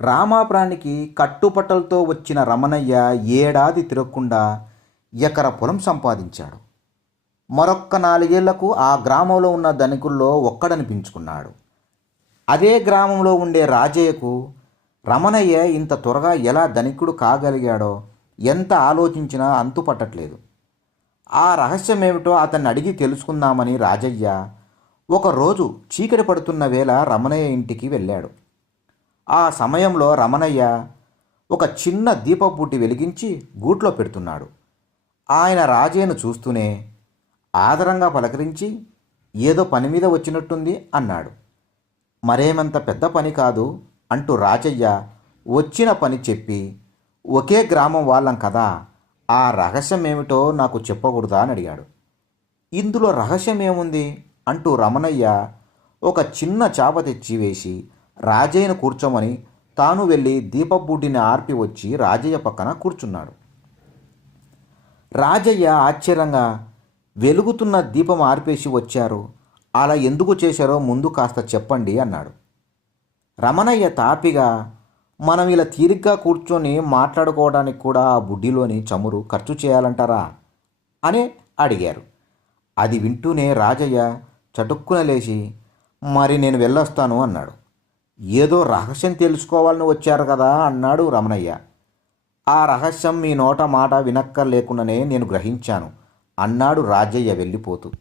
రామాపురానికి కట్టుపట్టలతో వచ్చిన రమణయ్య ఏడాది తిరగకుండా ఎకర పొలం సంపాదించాడు. మరొక్క నాలుగేళ్ళకు ఆ గ్రామంలో ఉన్న ధనికుల్లో ఒక్కడనిపించుకున్నాడు. అదే గ్రామంలో ఉండే రాజయ్యకు రమణయ్య ఇంత త్వరగా ఎలా ధనికుడు కాగలిగాడో ఎంత ఆలోచించినా అంతుపట్టట్లేదు. ఆ రహస్యం ఏమిటో అతన్ని అడిగి తెలుసుకుందామని రాజయ్య ఒకరోజు చీకటి పడుతున్న వేళ రమణయ్య ఇంటికి వెళ్ళాడు. ఆ సమయంలో రమణయ్య ఒక చిన్న దీపపుట్టి వెలిగించి గూట్లో పెడుతున్నాడు. ఆయన రాజేను చూస్తూనే ఆదరంగా పలకరించి ఏదో పని మీద వచ్చినట్టుంది అన్నాడు. మరేమంత పెద్ద పని కాదు అంటూ రాజయ్య వచ్చిన పని చెప్పి ఒకే గ్రామం వాళ్ళం కదా ఆ రహస్యం ఏమిటో నాకు చెప్పకూడదా అని అడిగాడు. ఇందులో రహస్యం ఏముంది అంటూ రమణయ్య ఒక చిన్న చాప తెచ్చి వేసి రాజయ్యను కూర్చోమని తాను వెళ్ళి దీపబుడ్డిని ఆర్పి వచ్చి రాజయ్య పక్కన కూర్చున్నాడు. రాజయ్య ఆశ్చర్యంగా వెలుగుతున్న దీపం ఆర్పేసి వచ్చారు. అలా ఎందుకు చేశారో ముందు కాస్త చెప్పండి అన్నాడు. రమణయ్య తాపిగా మనం ఇలా తీరిగ్గా కూర్చొని మాట్లాడుకోవడానికి కూడా ఆ బుడ్డిలోని చమురు ఖర్చు చేయాలంటారా అని అడిగారు. అది వింటూనే రాజయ్య చటుక్కున లేచి మరి నేను వెళ్ళొస్తాను అన్నాడు. ఏదో రహస్యం తెలుసుకోవాలని వచ్చారు కదా అన్నాడు రమణయ్య. ఆ రహస్యం మీ నోట మాట వినక్కర్లేకుండానే నేను గ్రహించాను అన్నాడు రాజయ్య వెళ్ళిపోతూ.